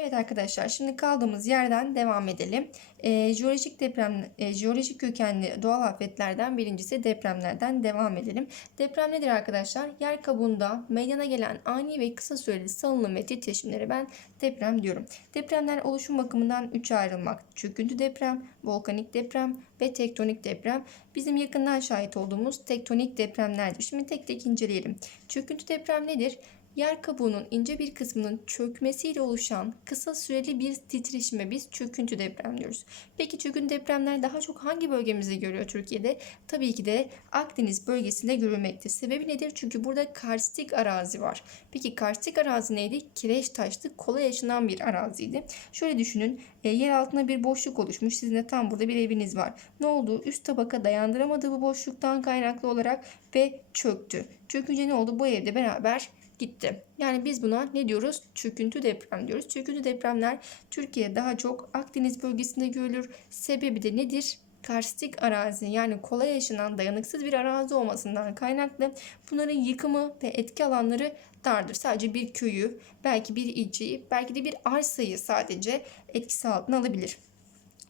Evet arkadaşlar şimdi kaldığımız yerden devam edelim. E, jeolojik deprem, e, jeolojik kökenli doğal afetlerden birincisi depremlerden devam edelim. Deprem nedir arkadaşlar? Yer kabuğunda meydana gelen ani ve kısa süreli salınım ve titreşimlere ben deprem diyorum. Depremler oluşum bakımından üçe ayrılmak. Çöküntü deprem, volkanik deprem ve tektonik deprem. Bizim yakından şahit olduğumuz tektonik depremlerdir. Şimdi tek tek inceleyelim. Çöküntü deprem nedir? Yer kabuğunun ince bir kısmının çökmesiyle oluşan kısa süreli bir titreşime biz çöküntü deprem diyoruz. Peki çöküntü depremler daha çok hangi bölgemizde görüyor Türkiye'de? Tabii ki de Akdeniz bölgesinde görülmekte. Sebebi nedir? Çünkü burada karstik arazi var. Peki karstik arazi neydi? Kireç taşlı, kolay yaşanan bir araziydi. Şöyle düşünün, e, yer altında bir boşluk oluşmuş. Sizin de tam burada bir eviniz var. Ne oldu? Üst tabaka dayandıramadı bu boşluktan kaynaklı olarak ve çöktü. Çökünce ne oldu? Bu evde beraber gitti. Yani biz buna ne diyoruz? Çöküntü deprem diyoruz. Çöküntü depremler Türkiye'de daha çok Akdeniz bölgesinde görülür. Sebebi de nedir? karstik arazi yani kolay yaşanan dayanıksız bir arazi olmasından kaynaklı bunların yıkımı ve etki alanları dardır. Sadece bir köyü, belki bir ilçeyi, belki de bir arsayı sadece etkisi altına alabilir.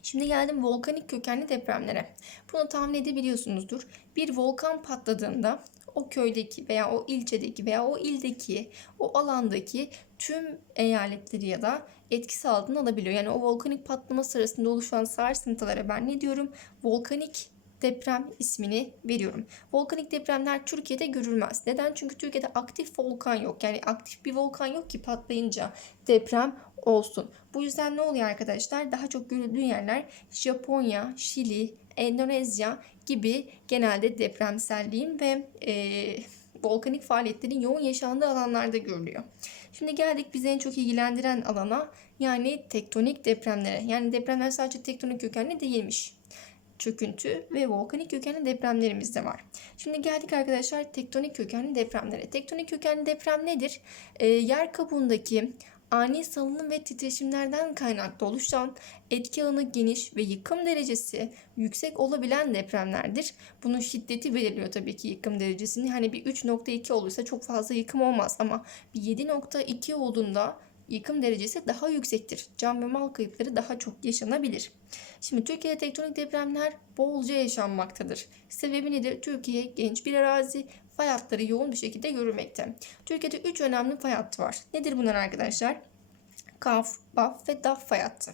Şimdi geldim volkanik kökenli depremlere. Bunu tahmin edebiliyorsunuzdur. Bir volkan patladığında o köydeki veya o ilçedeki veya o ildeki, o alandaki tüm eyaletleri ya da etkisi altına alabiliyor. Yani o volkanik patlama sırasında oluşan sarsıntılara ben ne diyorum? Volkanik deprem ismini veriyorum. Volkanik depremler Türkiye'de görülmez. Neden? Çünkü Türkiye'de aktif volkan yok. Yani aktif bir volkan yok ki patlayınca deprem olsun. Bu yüzden ne oluyor arkadaşlar? Daha çok görüldüğü yerler Japonya, Şili, Endonezya gibi genelde depremselliğin ve e, volkanik faaliyetlerin yoğun yaşandığı alanlarda görülüyor. Şimdi geldik bizi en çok ilgilendiren alana yani tektonik depremlere. Yani depremler sadece tektonik kökenli değilmiş çöküntü ve volkanik kökenli depremlerimiz de var. Şimdi geldik arkadaşlar tektonik kökenli depremlere. Tektonik kökenli deprem nedir? E, yer kabuğundaki ani salınım ve titreşimlerden kaynaklı oluşan etki alanı geniş ve yıkım derecesi yüksek olabilen depremlerdir. Bunun şiddeti belirliyor tabii ki yıkım derecesini. Hani bir 3.2 olursa çok fazla yıkım olmaz ama bir 7.2 olduğunda yıkım derecesi daha yüksektir. Can ve mal kayıpları daha çok yaşanabilir. Şimdi Türkiye'de tektonik depremler bolca yaşanmaktadır. Sebebi nedir? Türkiye genç bir arazi, fay hatları yoğun bir şekilde görülmekte. Türkiye'de 3 önemli fay hattı var. Nedir bunlar arkadaşlar? Kaf, Baf ve Daf fay hattı.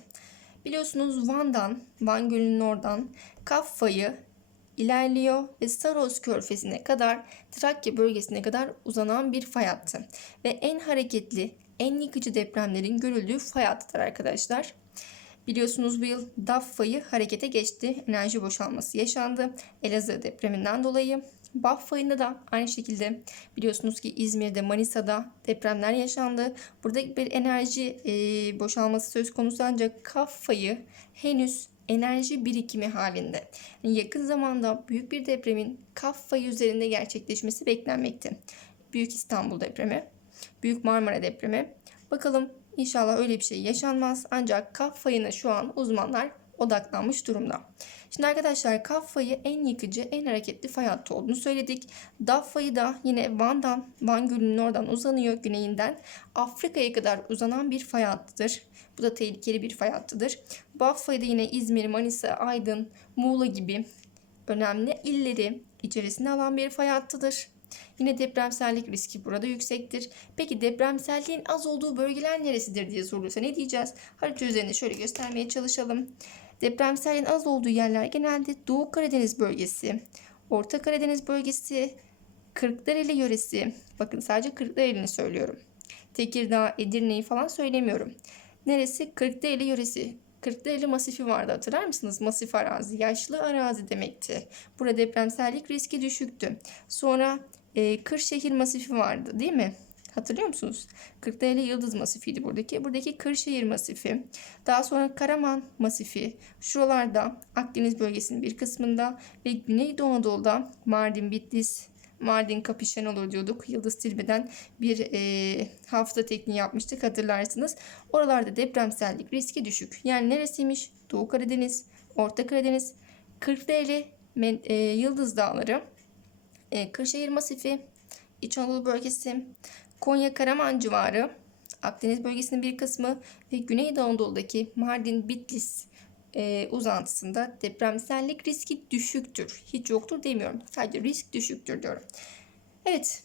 Biliyorsunuz Van'dan, Van Gölü'nün oradan Kaf fayı ilerliyor ve Saros Körfezi'ne kadar Trakya bölgesine kadar uzanan bir fay hattı. Ve en hareketli, en yıkıcı depremlerin görüldüğü fay hattıdır arkadaşlar. Biliyorsunuz bu yıl DAF fayı harekete geçti. Enerji boşalması yaşandı. Elazığ depreminden dolayı. BAF fayında da aynı şekilde biliyorsunuz ki İzmir'de, Manisa'da depremler yaşandı. Burada bir enerji e, boşalması söz konusu ancak KAF fayı henüz enerji birikimi halinde. Yani yakın zamanda büyük bir depremin KAF fayı üzerinde gerçekleşmesi beklenmekte. Büyük İstanbul depremi, Büyük Marmara depremi. Bakalım İnşallah öyle bir şey yaşanmaz. Ancak kaf fayına şu an uzmanlar odaklanmış durumda. Şimdi arkadaşlar kaf fayı en yıkıcı, en hareketli fay hattı olduğunu söyledik. DAF fayı da yine Van'dan, Van Gölü'nün oradan uzanıyor güneyinden. Afrika'ya kadar uzanan bir fay hattıdır. Bu da tehlikeli bir fay hattıdır. BAF fayı da yine İzmir, Manisa, Aydın, Muğla gibi önemli illeri içerisine alan bir fay hattıdır. Yine depremsellik riski burada yüksektir. Peki depremselliğin az olduğu bölgeler neresidir diye sorulursa ne diyeceğiz? Harita üzerinde şöyle göstermeye çalışalım. Depremselliğin az olduğu yerler genelde Doğu Karadeniz bölgesi, Orta Karadeniz bölgesi, Kırklareli yöresi. Bakın sadece Kırklareli'ni söylüyorum. Tekirdağ, Edirne'yi falan söylemiyorum. Neresi? Kırklareli yöresi. Kırklareli masifi vardı hatırlar mısınız? Masif arazi, yaşlı arazi demekti. Burada depremsellik riski düşüktü. Sonra e, Kırşehir masifi vardı değil mi? Hatırlıyor musunuz? Kırklareli Yıldız masifiydi buradaki. Buradaki Kırşehir masifi. Daha sonra Karaman masifi. Şuralarda Akdeniz bölgesinin bir kısmında ve Güneydoğu Anadolu'da Mardin, Bitlis, Mardin Kapişen olur diyorduk. Yıldız Tilbe'den bir e, hafıza tekniği yapmıştık hatırlarsınız. Oralarda depremsellik riski düşük. Yani neresiymiş? Doğu Karadeniz, Orta Karadeniz, Kırklareli, e, Yıldız Dağları, e, Kırşehir Masifi, İç Anadolu bölgesi, Konya Karaman civarı, Akdeniz bölgesinin bir kısmı ve Güneydoğu Anadolu'daki Mardin, Bitlis e, uzantısında depremsellik riski düşüktür. Hiç yoktur demiyorum. Sadece risk düşüktür diyorum. Evet,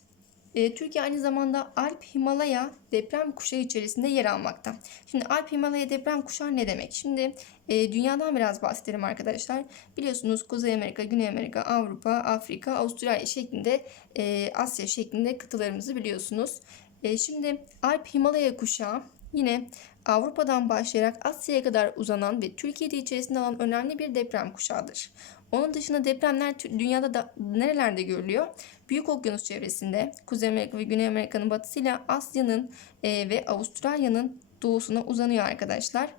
e, Türkiye aynı zamanda Alp Himalaya deprem kuşağı içerisinde yer almakta. Şimdi Alp Himalaya deprem kuşağı ne demek? Şimdi e, dünyadan biraz bahsedelim arkadaşlar. Biliyorsunuz Kuzey Amerika, Güney Amerika, Avrupa, Afrika, Avustralya şeklinde e, Asya şeklinde kıtalarımızı biliyorsunuz. E, şimdi Alp Himalaya kuşağı yine Avrupa'dan başlayarak Asya'ya kadar uzanan ve Türkiye'de içerisinde alan önemli bir deprem kuşağıdır. Onun dışında depremler dünyada da nerelerde görülüyor? Büyük Okyanus çevresinde, Kuzey Amerika ve Güney Amerika'nın batısıyla Asya'nın e, ve Avustralya'nın doğusuna uzanıyor arkadaşlar.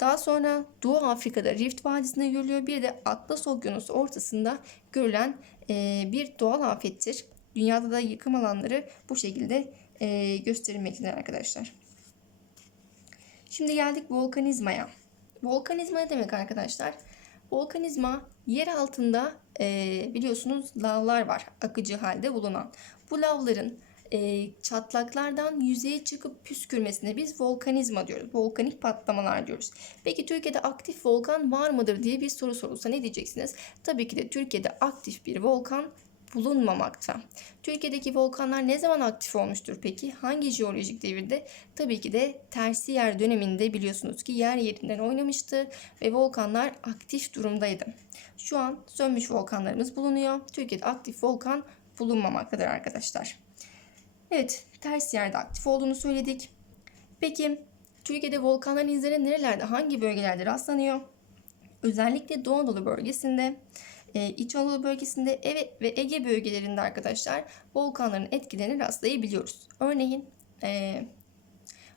Daha sonra Doğu Afrika'da Rift Vadisi'nde görülüyor. Bir de Atlas Okyanusu ortasında görülen e, bir doğal afettir. Dünyada da yıkım alanları bu şekilde e, gösterilmektedir arkadaşlar. Şimdi geldik volkanizmaya. Volkanizma ne demek arkadaşlar? Volkanizma yer altında e, biliyorsunuz lavlar var akıcı halde bulunan. Bu lavların e, çatlaklardan yüzeye çıkıp püskürmesine biz volkanizma diyoruz. Volkanik patlamalar diyoruz. Peki Türkiye'de aktif volkan var mıdır diye bir soru sorulsa ne diyeceksiniz? Tabii ki de Türkiye'de aktif bir volkan bulunmamakta. Türkiye'deki volkanlar ne zaman aktif olmuştur peki? Hangi jeolojik devirde? Tabii ki de tersiyer döneminde biliyorsunuz ki yer yerinden oynamıştı ve volkanlar aktif durumdaydı. Şu an sönmüş volkanlarımız bulunuyor. Türkiye'de aktif volkan bulunmamaktadır arkadaşlar. Evet, ters yerde aktif olduğunu söyledik. Peki Türkiye'de volkanların izleri nerelerde, hangi bölgelerde rastlanıyor? Özellikle Doğu Anadolu bölgesinde, e, İç Anadolu bölgesinde evet ve Ege bölgelerinde arkadaşlar volkanların etkilerini rastlayabiliyoruz. Örneğin e,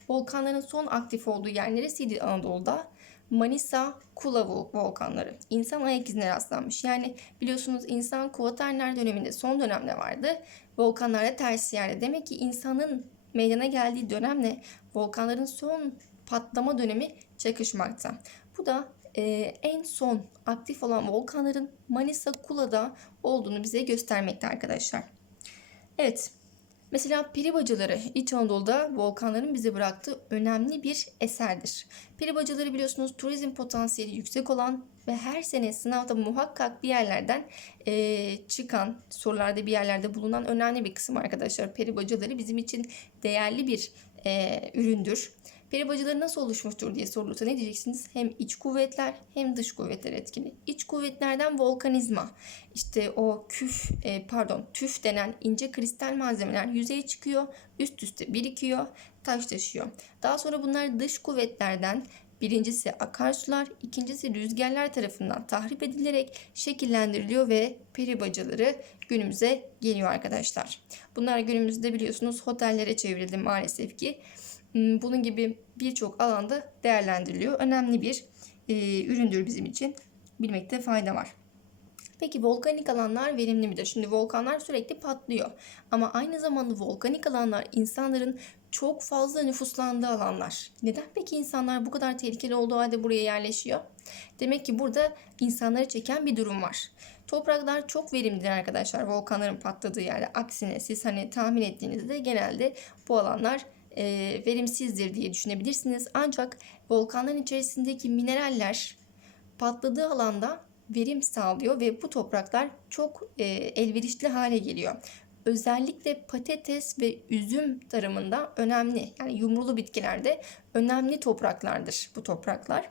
volkanların son aktif olduğu yer neresiydi Anadolu'da? Manisa, Kula volkanları. İnsan ayak izine rastlanmış. Yani biliyorsunuz insan Kuaterner döneminde son dönemde vardı. Volkanlarda tersi yerde. Demek ki insanın meydana geldiği dönemle volkanların son patlama dönemi çakışmakta. Bu da e, en son aktif olan volkanların Manisa Kula'da olduğunu bize göstermekte arkadaşlar. Evet. Mesela peri bacaları İç Anadolu'da volkanların bize bıraktığı önemli bir eserdir. Peri bacaları biliyorsunuz turizm potansiyeli yüksek olan ve her sene sınavda muhakkak bir yerlerden e, çıkan sorularda bir yerlerde bulunan önemli bir kısım arkadaşlar. Peri bacaları bizim için değerli bir e, üründür. Peri bacaları nasıl oluşmuştur diye sorulursa ne diyeceksiniz? Hem iç kuvvetler hem dış kuvvetler etkili. İç kuvvetlerden volkanizma, işte o küf, e, pardon tüf denen ince kristal malzemeler yüzeye çıkıyor, üst üste birikiyor, taş taşıyor. Daha sonra bunlar dış kuvvetlerden Birincisi akarsular, ikincisi rüzgarlar tarafından tahrip edilerek şekillendiriliyor ve peri bacaları günümüze geliyor arkadaşlar. Bunlar günümüzde biliyorsunuz otellere çevrildi maalesef ki. Hmm, Bunun gibi birçok alanda değerlendiriliyor. Önemli bir e, üründür bizim için. Bilmekte fayda var. Peki volkanik alanlar verimli midir? Şimdi volkanlar sürekli patlıyor. Ama aynı zamanda volkanik alanlar insanların çok fazla nüfuslandığı alanlar. Neden peki insanlar bu kadar tehlikeli olduğu halde buraya yerleşiyor? Demek ki burada insanları çeken bir durum var. Topraklar çok verimlidir arkadaşlar volkanların patladığı yerde. Aksine siz hani tahmin ettiğinizde genelde bu alanlar e, verimsizdir diye düşünebilirsiniz. Ancak volkanların içerisindeki mineraller patladığı alanda verim sağlıyor ve bu topraklar çok e, elverişli hale geliyor. Özellikle patates ve üzüm tarımında önemli yani yumrulu bitkilerde önemli topraklardır bu topraklar.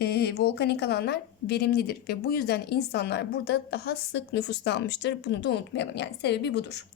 E, volkanik alanlar verimlidir ve bu yüzden insanlar burada daha sık nüfuslanmıştır. Bunu da unutmayalım yani sebebi budur.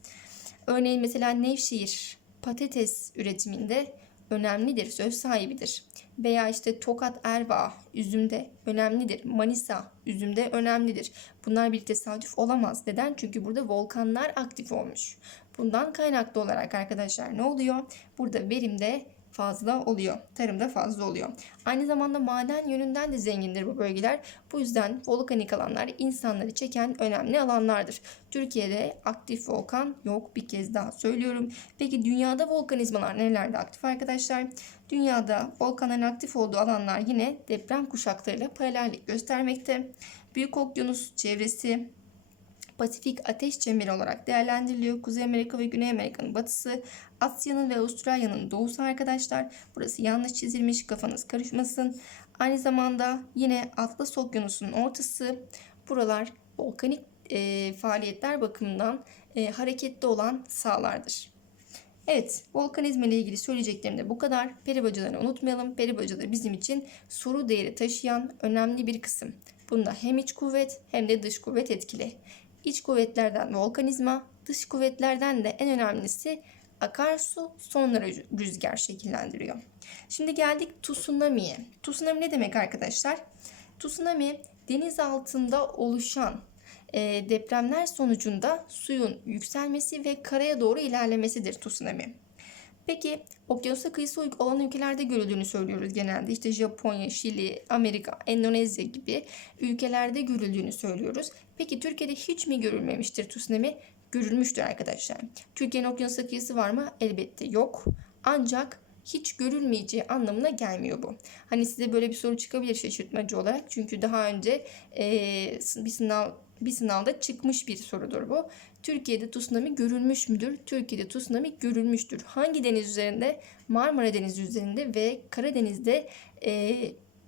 Örneğin mesela Nevşehir patates üretiminde önemlidir, söz sahibidir. Veya işte Tokat Erva üzümde önemlidir. Manisa üzümde önemlidir. Bunlar bir tesadüf olamaz. Neden? Çünkü burada volkanlar aktif olmuş. Bundan kaynaklı olarak arkadaşlar ne oluyor? Burada verimde fazla oluyor. Tarımda fazla oluyor. Aynı zamanda maden yönünden de zengindir bu bölgeler. Bu yüzden volkanik alanlar insanları çeken önemli alanlardır. Türkiye'de aktif volkan yok bir kez daha söylüyorum. Peki dünyada volkanizmalar nerelerde aktif arkadaşlar? Dünyada volkanların aktif olduğu alanlar yine deprem kuşaklarıyla paralellik göstermekte. Büyük Okyanus çevresi, Pasifik ateş çemberi olarak değerlendiriliyor. Kuzey Amerika ve Güney Amerika'nın batısı, Asya'nın ve Avustralya'nın doğusu arkadaşlar. Burası yanlış çizilmiş kafanız karışmasın. Aynı zamanda yine Atlas Okyanusu'nun ortası. Buralar volkanik e, faaliyetler bakımından e, hareketli olan sahalardır. Evet, volkanizma ile ilgili söyleyeceklerim de bu kadar. Peribacalarını unutmayalım. Peribacaları bizim için soru değeri taşıyan önemli bir kısım. Bunda hem iç kuvvet hem de dış kuvvet etkili. İç kuvvetlerden volkanizma, dış kuvvetlerden de en önemlisi akarsu sonra rüzgar şekillendiriyor. Şimdi geldik tsunami'ye. Tsunami ne demek arkadaşlar? Tsunami deniz altında oluşan e, depremler sonucunda suyun yükselmesi ve karaya doğru ilerlemesidir tsunami. Peki okyanusa kıyısı olan ülkelerde görüldüğünü söylüyoruz genelde. İşte Japonya, Şili, Amerika, Endonezya gibi ülkelerde görüldüğünü söylüyoruz. Peki Türkiye'de hiç mi görülmemiştir tsunami? Görülmüştür arkadaşlar. Türkiye'nin okyanusa kıyısı var mı? Elbette yok. Ancak hiç görülmeyeceği anlamına gelmiyor bu. Hani size böyle bir soru çıkabilir şaşırtmacı olarak. Çünkü daha önce e, bir sınav bir sınavda çıkmış bir sorudur bu. Türkiye'de tsunami görülmüş müdür? Türkiye'de tsunami görülmüştür. Hangi deniz üzerinde? Marmara Denizi üzerinde ve Karadeniz'de e,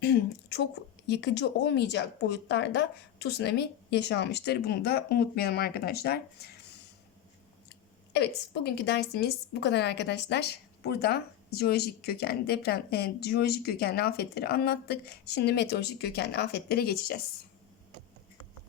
çok yıkıcı olmayacak boyutlarda tsunami yaşanmıştır. Bunu da unutmayalım arkadaşlar. Evet, bugünkü dersimiz bu kadar arkadaşlar. Burada jeolojik kökenli deprem, e, jeolojik kökenli afetleri anlattık. Şimdi meteorolojik kökenli afetlere geçeceğiz.